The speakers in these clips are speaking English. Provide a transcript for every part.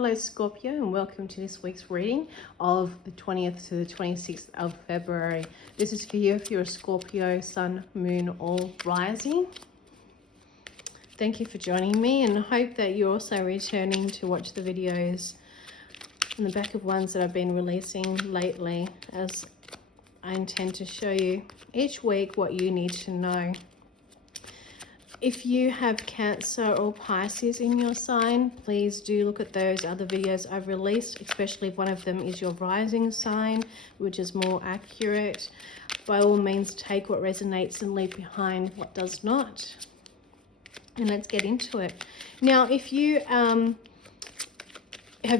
Hello Scorpio, and welcome to this week's reading of the 20th to the 26th of February. This is for you if you're a Scorpio, Sun, Moon or Rising. Thank you for joining me, and I hope that you're also returning to watch the videos on the back of ones that I've been releasing lately, as I intend to show you each week what you need to know. If you have Cancer or Pisces in your sign, please do look at those other videos I've released, especially if one of them is your rising sign, which is more accurate. By all means, take what resonates and leave behind what does not. And let's get into it. Now, if you have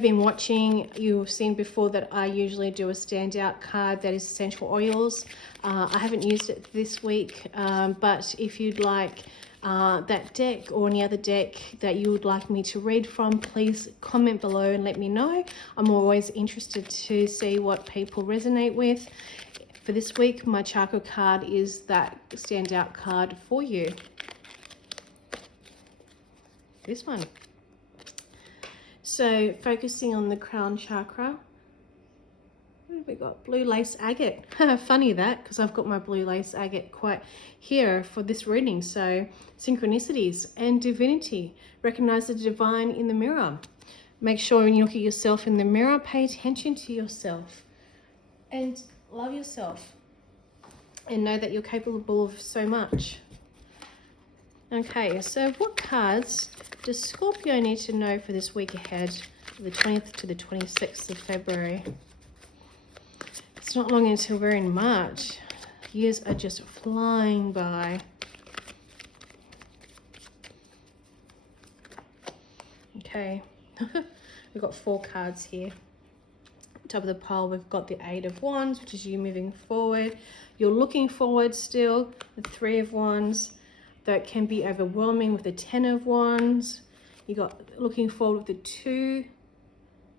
been watching, you've seen before that I usually do a standout card that is essential oils. I haven't used it this week, but if you'd like that deck or any other deck that you would like me to read from, please comment below and let me know. I'm always interested to see what people resonate with. For this week, my chakra card is that standout card for you. This one. So focusing on the crown chakra. What have we got? Blue lace agate. Funny that, because I've got my blue lace agate quite here for this reading. So synchronicities and divinity. Recognize the divine in the mirror. Make sure when you look at yourself in the mirror, pay attention to yourself and love yourself and know that you're capable of so much. Okay, so what cards does Scorpio need to know for this week ahead, the 20th to the 26th of February? It's not long until we're in March. Years are just flying by. Okay, we've got 4 cards here. Top of the pile, we've got the 8 of Wands, which is you moving forward. You're looking forward still. The 3 of Wands, though it can be overwhelming, with the 10 of Wands. You got looking forward with the 2.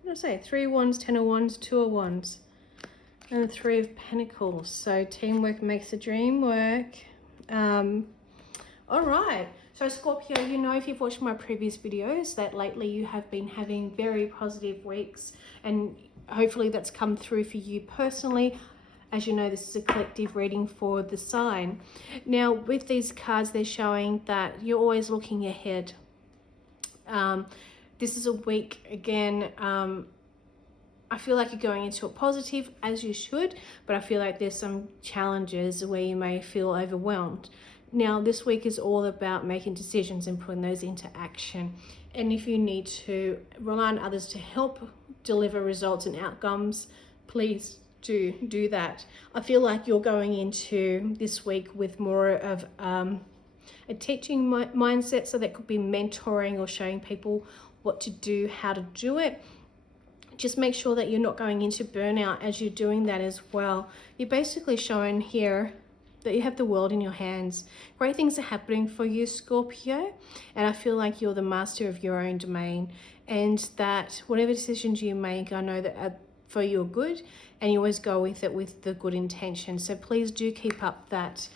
What did I say? 3 of Wands, 10 of Wands, 2 of Wands. And the 3 of Pentacles. So teamwork makes the dream work. All right. So Scorpio, you know, if you've watched my previous videos, that lately you have been having very positive weeks. And hopefully that's come through for you personally. As you know, this is a collective reading for the sign. Now, with these cards, they're showing that you're always looking ahead. This is a week, again, I feel like you're going into it positive, as you should, but I feel like there's some challenges where you may feel overwhelmed. Now, this week is all about making decisions and putting those into action. And if you need to rely on others to help deliver results and outcomes, please do that. I feel like you're going into this week with more of a teaching mindset, so that could be mentoring or showing people what to do, how to do it. Just make sure that you're not going into burnout as you're doing that as well. You're basically showing here that you have the world in your hands. Great things are happening for you, Scorpio, and I feel like you're the master of your own domain, and that whatever decisions you make, I know that are for your good, and you always go with it with the good intention. So please do keep up that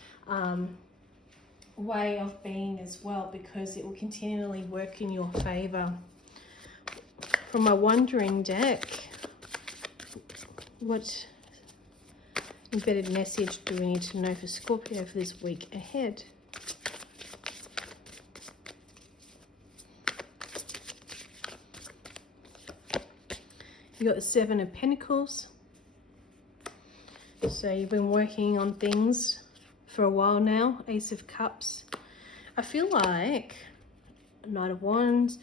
way of being as well, because it will continually work in your favor. From my Wandering deck, what embedded message do we need to know for Scorpio for this week ahead? You got the 7 of Pentacles. So you've been working on things for a while now. Ace of Cups. I feel like Knight of Wands.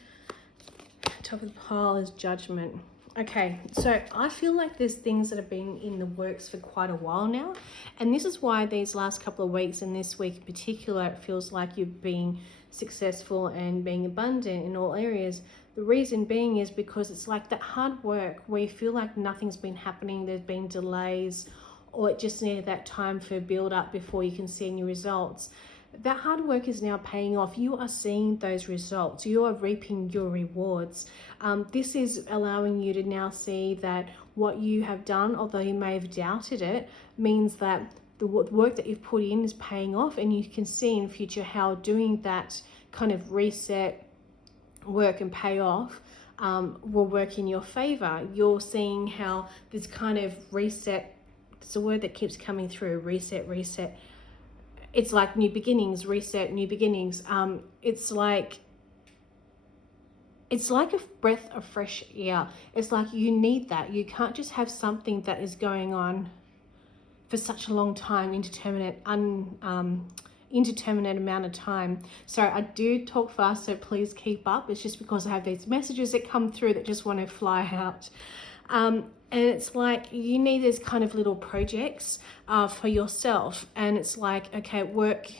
Top of the pile is Judgment. Okay, so I feel like there's things that have been in the works for quite a while now, and this is why these last couple of weeks and this week in particular, it feels like you've been successful and being abundant in all areas. The reason being is because it's like that hard work where you feel like nothing's been happening, there's been delays, or it just needed that time for build up before you can see any results. That hard work is now paying off. You are seeing those results. You are reaping your rewards. This is allowing you to now see that what you have done, although you may have doubted it, means that the work that you've put in is paying off, and you can see in future how doing that kind of reset work and pay off will work in your favor. You're seeing how this kind of reset, it's a word that keeps coming through, reset, reset. It's like new beginnings, reset, new beginnings. It's like a breath of fresh air. It's like you need that. You can't just have something that is going on for such a long time, indeterminate amount of time. So I do talk fast, so please keep up. It's just because I have these messages that come through that just want to fly out. And it's like you need these kind of little projects for yourself. And it's like, okay, work,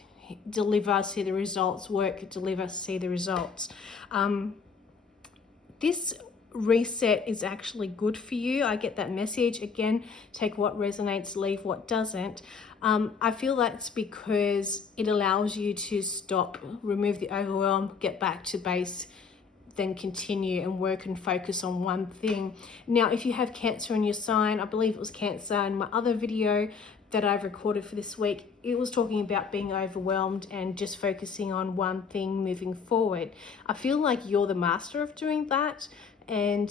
deliver, see the results. Work, deliver, see the results. This reset is actually good for you. I get that message. Again, take what resonates, leave what doesn't. I feel that's because it allows you to stop, remove the overwhelm, get back to base, then continue and work and focus on one thing. Now, if you have Cancer in your sign, I believe it was Cancer in my other video that I've recorded for this week, it was talking about being overwhelmed and just focusing on one thing moving forward. I feel like you're the master of doing that, and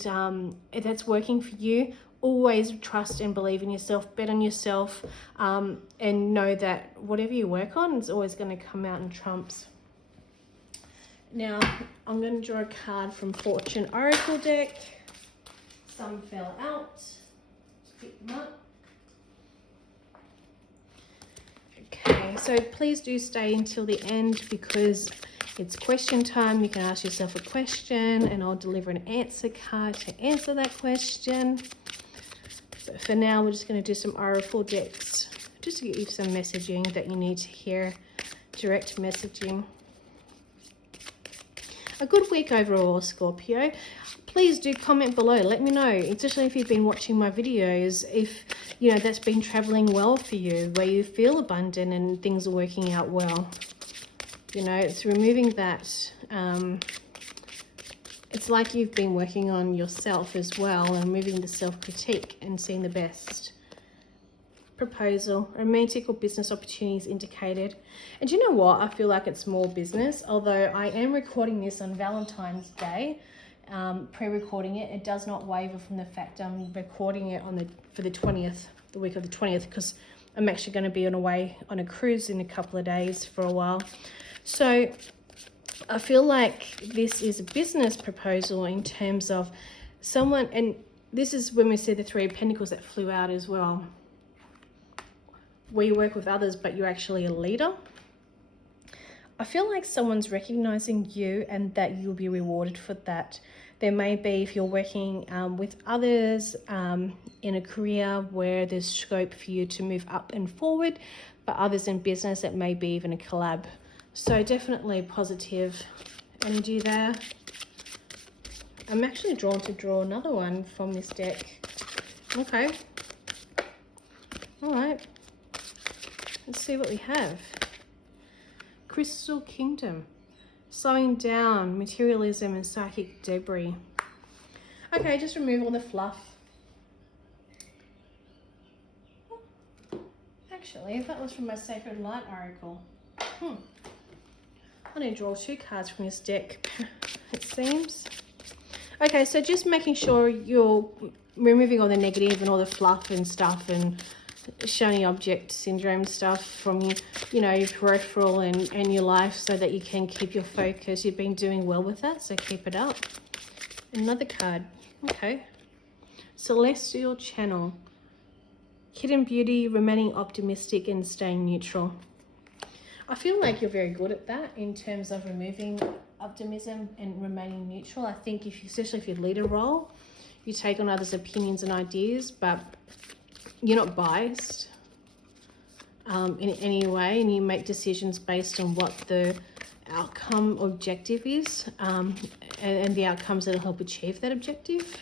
that's working for you. Always trust and believe in yourself, bet on yourself, and know that whatever you work on is always going to come out in trumps. Now, I'm going to draw a card from Fortune Oracle deck. Some fell out. Just pick them up. Okay, so please do stay until the end because it's question time. You can ask yourself a question and I'll deliver an answer card to answer that question. But for now, we're just going to do some Oracle decks just to get you some messaging that you need to hear, direct messaging. A good week overall, Scorpio. Please do comment below. Let me know, especially if you've been watching my videos, if you know that's been traveling well for you, where you feel abundant and things are working out well. You know, it's removing that. It's like you've been working on yourself as well and removing the self-critique and seeing the best. Proposal, romantic or business opportunities indicated. And you know what? I feel like it's more business, although I am recording this on Valentine's Day, pre-recording it. It does not waver from the fact I'm recording it for the 20th, the week of the 20th, because I'm actually going to be away on a cruise in a couple of days for a while. So I feel like this is a business proposal in terms of someone, and this is when we see the Three of Pentacles that flew out as well, where you work with others, but you're actually a leader. I feel like someone's recognizing you and that you'll be rewarded for that. There may be, if you're working with others in a career where there's scope for you to move up and forward, but others in business, it may be even a collab. So definitely positive energy there. I'm actually drawn to draw another one from this deck. Okay. All right. Let's see what we have. Crystal Kingdom. Slowing down, materialism and psychic debris. Okay, just remove all the fluff. Actually, that was from my Sacred Light Oracle. I need to draw 2 cards from this deck, it seems. Okay, so just making sure you're removing all the negative and all the fluff and stuff and shiny object syndrome stuff from you know, your peripheral and your life, so that you can keep your focus. You've been doing well with that, so keep it up. Another card. Okay. Celestial Channel. Hidden beauty, remaining optimistic and staying neutral. I feel like you're very good at that in terms of removing optimism and remaining neutral. I think especially if you lead a role, you take on others' opinions and ideas, but you're not biased in any way, and you make decisions based on what the outcome objective is, and the outcomes that'll help achieve that objective.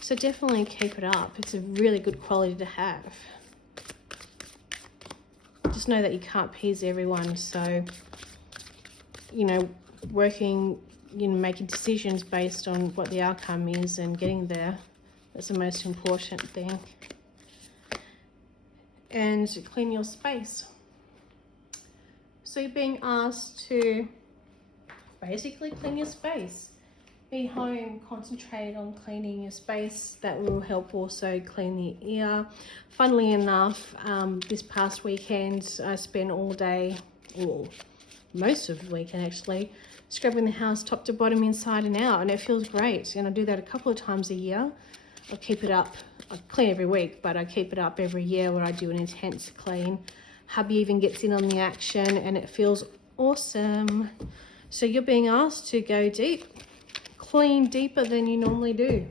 So definitely keep it up. It's a really good quality to have. Just know that you can't please everyone, so you know, making decisions based on what the outcome is and getting there, that's the most important thing. And clean your space. So you're being asked to basically clean your space. Be home, concentrate on cleaning your space. That will help also clean the ear. Funnily enough, this past weekend I spent all day, or most of the weekend actually, scrubbing the house top to bottom, inside and out, and it feels great. And I do that a couple of times a year. I keep it up. I clean every week, but I keep it up every year where I do an intense clean. Hubby even gets in on the action and it feels awesome. So you're being asked to go deep. Clean deeper than you normally do,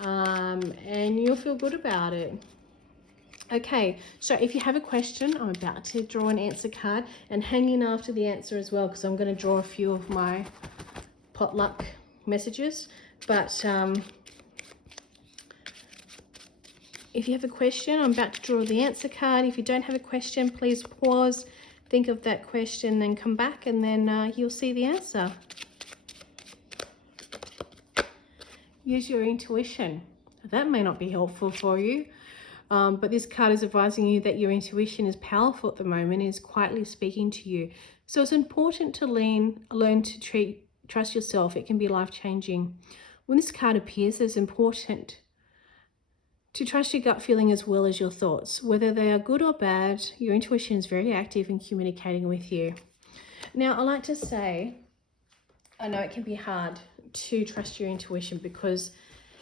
and you'll feel good about it. Okay, so if you have a question, I'm about to draw an answer card, and hang in after the answer as well, because I'm going to draw a few of my potluck messages. But if you have a question, I'm about to draw the answer card. If you don't have a question, please pause, think of that question, then come back, and then you'll see the answer. Use your intuition. That may not be helpful for you, but this card is advising you that your intuition is powerful at the moment, is quietly speaking to you. So it's important to learn to trust yourself. It can be life-changing. When this card appears, it's important to trust your gut feeling as well as your thoughts. Whether they are good or bad, your intuition is very active in communicating with you. Now, I like to say, I know it can be hard to trust your intuition, because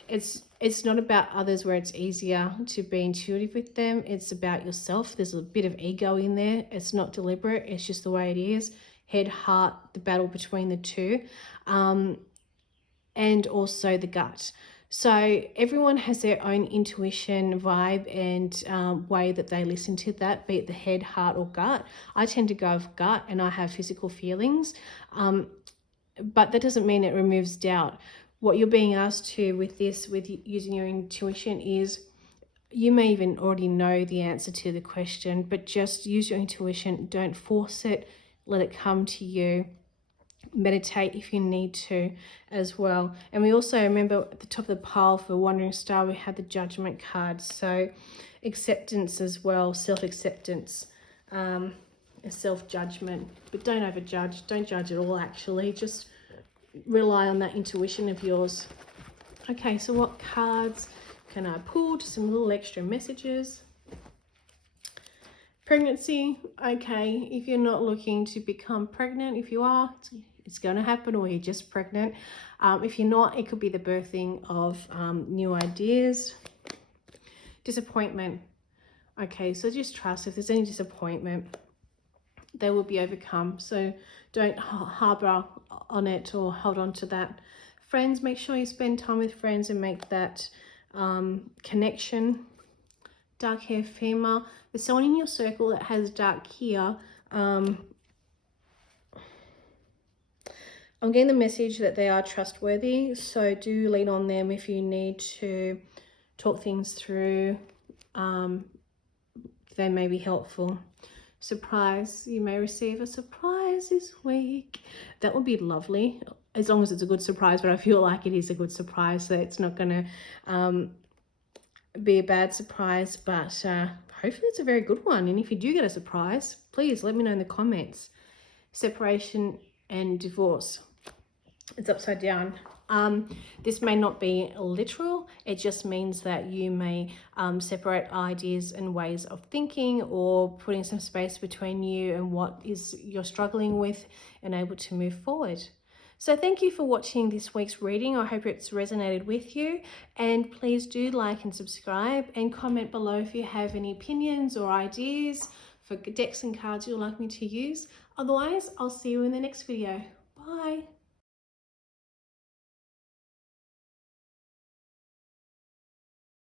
it's not about others where it's easier to be intuitive with them. It's about yourself. There's a bit of ego in there. It's not deliberate. It's just the way it is. Head, heart, the battle between the two, and also the gut. So everyone has their own intuition, vibe, and way that they listen to that, be it the head, heart, or gut. I tend to go with gut, and I have physical feelings. But that doesn't mean it removes doubt. What you're being asked to with this, with using your intuition, is you may even already know the answer to the question, but just use your intuition. Don't force it. Let it come to you. Meditate if you need to as well. And we also, remember at the top of the pile for Wandering Star, we had the Judgment card. So acceptance as well, self-acceptance. Self-judgment, but don't overjudge. Don't judge at all, actually. Just rely on that intuition of yours. Okay, so what cards can I pull? Just some little extra messages. Pregnancy. Okay, if you're not looking to become pregnant, if you are, it's going to happen, or you're just pregnant. If you're not, it could be the birthing of new ideas. Disappointment. Okay, so just trust. If there's any disappointment, they will be overcome. So don't harbor on it or hold on to that. Friends, make sure you spend time with friends and make that connection. Dark hair female. There's someone in your circle that has dark hair. I'm getting the message that they are trustworthy, so do lean on them if you need to talk things through. They may be helpful. Surprise. You may receive a surprise this week. That would be lovely, as long as it's a good surprise, but I feel like it is a good surprise, so it's not going to be a bad surprise, but hopefully it's a very good one. And if you do get a surprise, please let me know in the comments. Separation and divorce. It's upside down. This may not be literal. It just means that you may separate ideas and ways of thinking, or putting some space between you and what is you're struggling with, and able to move forward. So thank you for watching this week's reading. I hope it's resonated with you, and please do like and subscribe, and comment below if you have any opinions or ideas for decks and cards you'd like me to use. Otherwise, I'll see you in the next video. Bye.